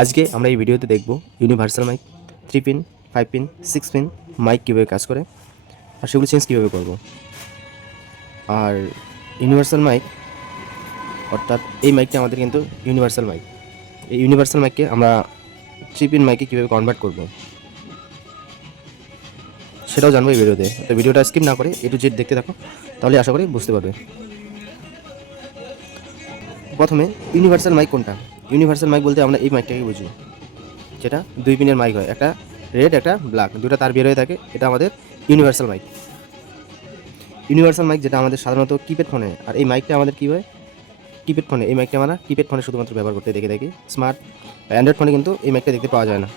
আজকে আমরা এই ভিডিওতে দেখব universal mic 3 pin 5 pin 6 pin mic কীভাবে কাজ করে আর সেগুলো চেঞ্জ কীভাবে করব। আর ইউনিভার্সাল মাইক অর্থাৎ এই মাইকটা আমাদের কিন্তু ইউনিভার্সাল মাইক। এই ইউনিভার্সাল মাইককে আমরা 3 পিন মাইকে কীভাবে কনভার্ট করব সেটাও জানবো এই ভিডিওতে। তো ভিডিওটা স্কিপ না করে A to Z দেখতে থাকো, তাহলে আশা করি বুঝতে পারবে। প্রথমে ইউনিভার্সাল মাইক কোনটা? ইউনিভার্সাল মাইক বলতে আমরা এই মাইকটাকে বুঝি, যেটা 2 পিনের মাইক হয়, একটা রেড একটা ব্ল্যাক, দুটো তার বের হয়ে থাকে, এটা আমাদের ইউনিভার্সাল মাইক। ইউনিভার্সাল মাইক যেটা আমাদের সাধারণত কিপ্যাড ফোনে, আর এই মাইকটা আমাদের কী হয় কিপ্যাড ফোনে। এই মাইকটা আমরা কিপ্যাড ফোনে শুধুমাত্র ব্যবহার করতে দেখে থাকি, স্মার্ট অ্যান্ড্রয়েড ফোনে কিন্তু এই মাইকটা দেখতে পাওয়া যায় না।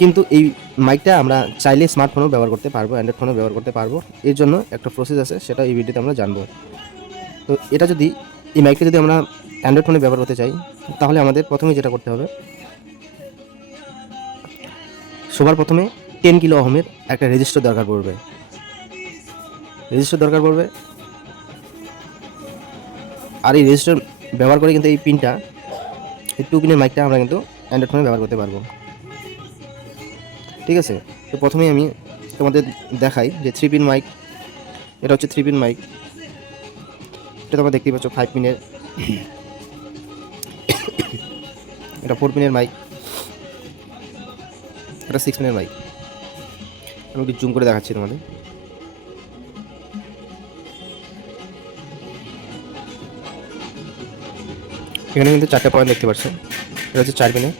কিন্তু এই মাইকটা আমরা চাইলে স্মার্টফোনেও ব্যবহার করতে পারবো, অ্যান্ড্রয়েড ফোনেও ব্যবহার করতে পারবো। এর জন্য একটা প্রসেস আছে, সেটা এই ভিডিওতে আমরা জানবো। তো এটা যদি এই মাইকটা যদি আমরা অ্যান্ড্রয়েড ফোনে ব্যবহার করতে চাই, তাহলে আমাদের প্রথমে যেটা করতে হবে, সবার প্রথমে 10 কিলো ওহমের একটা রেজিস্টার দরকার পড়বে। আর এই রেজিস্টার ব্যবহার করে কিন্তু এই পিনটা, এই 2 পিনের মাইকটা আমরা কিন্তু অ্যান্ড্রয়েড ফোনে ব্যবহার করতে পারবো। ঠিক আছে, তো প্রথমেই আমি তোমাদের দেখাই যে 3 পিন মাইক, এটা হচ্ছে 3 পিন মাইক। এটা তোমরা দেখতেই পাচ্ছ 5 পিনের, এটা 4 পিনের মাইক, এটা 6 পিনের মাইক। আমি একটু জুম করে দেখাচ্ছি তোমাদের। এখানে কিন্তু 4টা পয়েন্ট দেখতে পাচ্ছ। এটা হচ্ছে 4 পিনের,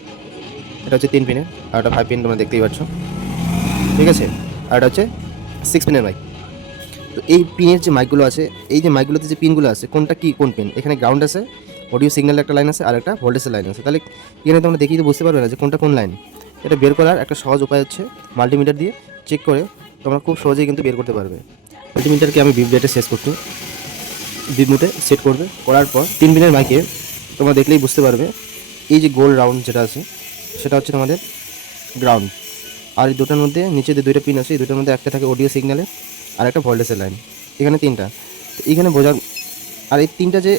এটা হচ্ছে 3 পিনের, আর এটা 5 পিন তোমরা দেখতেই পাচ্ছ। ঠিক আছে, আর এটা হচ্ছে 6 পিনের মাইক। তো এই পিনের যে মাইকগুলো আছে, এই যে মাইকগুলোতে যে পিনগুলো আছে, কোনটা কি কোন পিন? এখানে গ্রাউন্ড আছে, অডিও সিগন্যাল একটা লাইন আছে, আর একটা ভোল্টেজের লাইন আছে। তাহলে এখানে তোমরা দেখি তো বুঝতে পারবে না যে কোনটা কোন লাইন। এটা বের করার একটা সহজ উপায় হচ্ছে মাল্টিমিটার দিয়ে চেক করে তোমরা খুব সহজেই কিন্তু বের করতে পারবে। মাল্টিমিটারকে আমি বিপ রেটে সেট করতে, বিপ মোডে সেট করবে। করার পর 3 পিনের মাইকে তোমরা দেখলেই বুঝতে পারবে, এই যে গোল রাউন্ড যেটা আছে সেটা হচ্ছে তোমাদের গ্রাউন্ড। আর এই দুটোর মধ্যে নিচে যে 2টা পিন আছে, এই দুটোর মধ্যে একটা থাকে অডিও সিগন্যালে, আর একটা ভোল্টেজের লাইন। এখানে 3টা। তো এখানে বোঝার, আর এই 3টা যে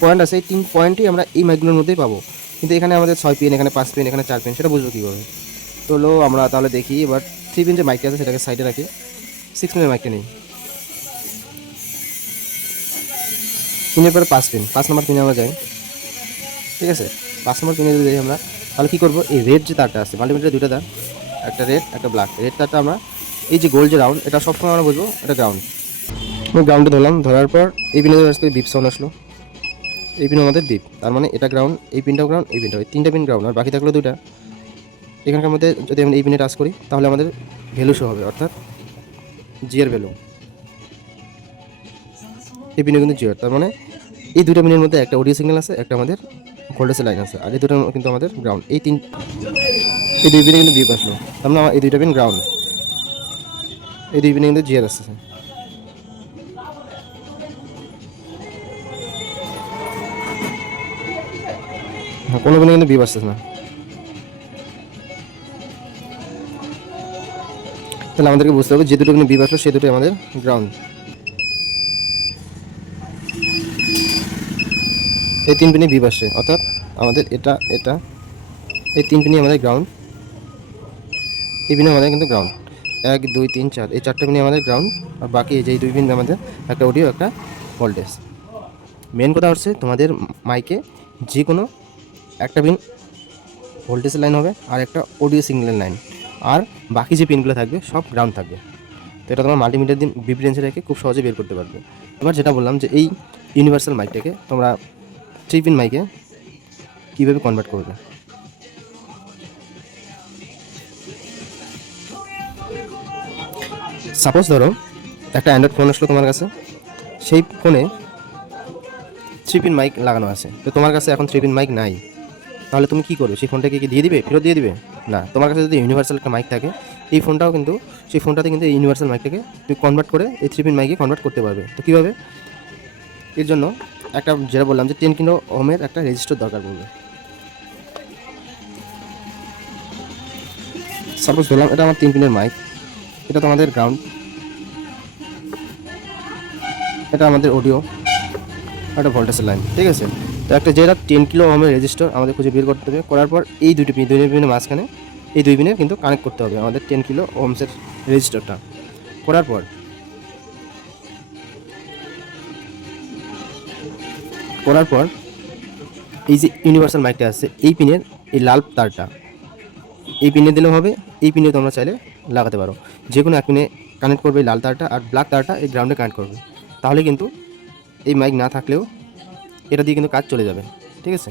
পয়েন্ট আছে, এই 3 পয়েন্টই আমরা এই মাইকগুলোর মধ্যেই পাবো। কিন্তু এখানে আমাদের 6 পিন, এখানে 5 পিন, এখানে 4 পিন, সেটা বুঝবো কীভাবে? তো আমরা তাহলে দেখি এবার 3 পিন যে মাইকটা আছে সেটাকে সাইডে রাখি, 6 পিনের মাইকটা নেই। পিনের পরে 5 পিন, 5 নম্বর পিনে আমরা যাই। ঠিক আছে, 5 নম্বর পিনে যদি যাই আমরা, তাহলে কী করবো? এই রেড যে তারটা আছে, মাল্টিমিটারে 2টা তার, একটা রেড একটা ব্ল্যাক। রেড তারটা আমরা এই যে গোল যে রাউন্ড, এটা সবসময় আমরা বুঝবো এটা গ্রাউন্ড। আমি গ্রাউন্ডে ধরলাম, ধরার পর এই পিনে আজকে বিপ সাউন্ড আসলো, এই পিন আমাদের বিপ, তার মানে এটা গ্রাউন্ড, এই পিনটাও গ্রাউন্ড, এই পিনটাও, 3টা পিন গ্রাউন্ড, আর বাকি থাকলো 2টা। এখানকার মধ্যে যদি আমি এই পিনে টাচ করি, তাহলে আমাদের ভ্যালু শো হবে, অর্থাৎ জিয়ার ভ্যালু। এই পিনে কিন্তু জিয়ার, তার মানে এই 2টা পিনের মধ্যে একটা অডিও সিগন্যাল আছে, একটা আমাদের ভোল্টেজের লাইন আছে, আর এই 2টা কিন্তু আমাদের গ্রাউন্ড। এই 2 পিনে কিন্তু বিপ আসলো, তার মানে এই 2টা পিন গ্রাউন্ড, এই 2 পিনে কিন্তু জিয়ার আসছে। হ্যাঁ, কোনো পিনে কিন্তু বিপ আসতেছে না। তাহলে আমাদেরকে বুঝতে হবে যে 2টো পিনে বিপ আসলো সেই 2টোই আমাদের গ্রাউন্ড। এই 3 পিনে বিপ আসছে, অর্থাৎ আমাদের এটা এটা এই 3 পিনই আমাদের গ্রাউন্ড, এই পিনে আমাদের কিন্তু গ্রাউন্ড। 1 2 3 4, এই 4টে পিনে আমাদের গ্রাউন্ড, আর বাকি এই যে 2 পিন আমাদের একটা অডিও একটা ভোল্টেজ। মেন কথা হচ্ছে তোমাদের মাইকে যে কোনো একটা পিন ভোল্টেজের লাইন হবে, আর একটা অডিও সিগন্যালের লাইন, আর বাকি যে পিনগুলো থাকবে সব গ্রাউন্ড থাকবে। তো এটা তোমার মাল্টিমিটার দিন বিপ রেঞ্জে রেখে খুব সহজে বের করতে পারবে। এবার যেটা বললাম যে এই ইউনিভার্সাল মাইকটাকে তোমরা 3 পিন মাইকে কীভাবে কনভার্ট করবে। সাপোজ ধরো একটা অ্যান্ড্রয়েড ফোন আসলো তোমার কাছে, সেই ফোনে 3 পিন মাইক লাগানো আছে। তো তোমার কাছে এখন 3 পিন মাইক নাই, তাহলে তুমি কী করবে? সেই ফোনটাকে কি দিয়ে দিবে, ফেরত দিয়ে দিবে? না, তোমার কাছে যদি ইউনিভার্সাল একটা মাইক থাকে, এই ফোনটাও কিন্তু সেই ফোনটাতে কিন্তু এই ইউনিভার্সাল মাইকটাকে তুমি কনভার্ট করে এই 3 পিন মাইকে কনভার্ট করতে পারবে। তো কীভাবে? এর জন্য একটা যেটা বললাম যে 10 কিলো ওহমের একটা রেজিস্টার দরকার পড়বে। সাপোজ ধরলাম এটা আমার 3 পিনের মাইক, এটা তো আমাদের গ্রাউন্ড, এটা আমাদের অডিও, একটা ভোল্টেজের লাইন। ঠিক আছে, তো একটা যেটা 10 কিলো ওহমের রেজিস্টার আমাদের খুঁজে বের করতে হবে। করার পর এই দুই পিনের মাঝখানে এই দুই পিনের কিন্তু কানেক্ট করতে হবে আমাদের 10 কিলো ওহমসের রেজিস্টারটা। করার পর এই যে ইউনিভার্সাল মাইকটা আছে এই পিনের এই লাল তারটা এই পিনে দিলেও হবে, এই পিনে তোমরা চাইলে লাগাতে পারো। যে কোনো এক পিনে কানেক্ট করবে এই লাল তারটা, আর ব্ল্যাক তারটা এই গ্রাউন্ডে কানেক্ট করবে। তাহলে কিন্তু এই মাইক না থাকলেও এটা দিয়ে কিন্তু কাজ চলে যাবে। ঠিক আছে।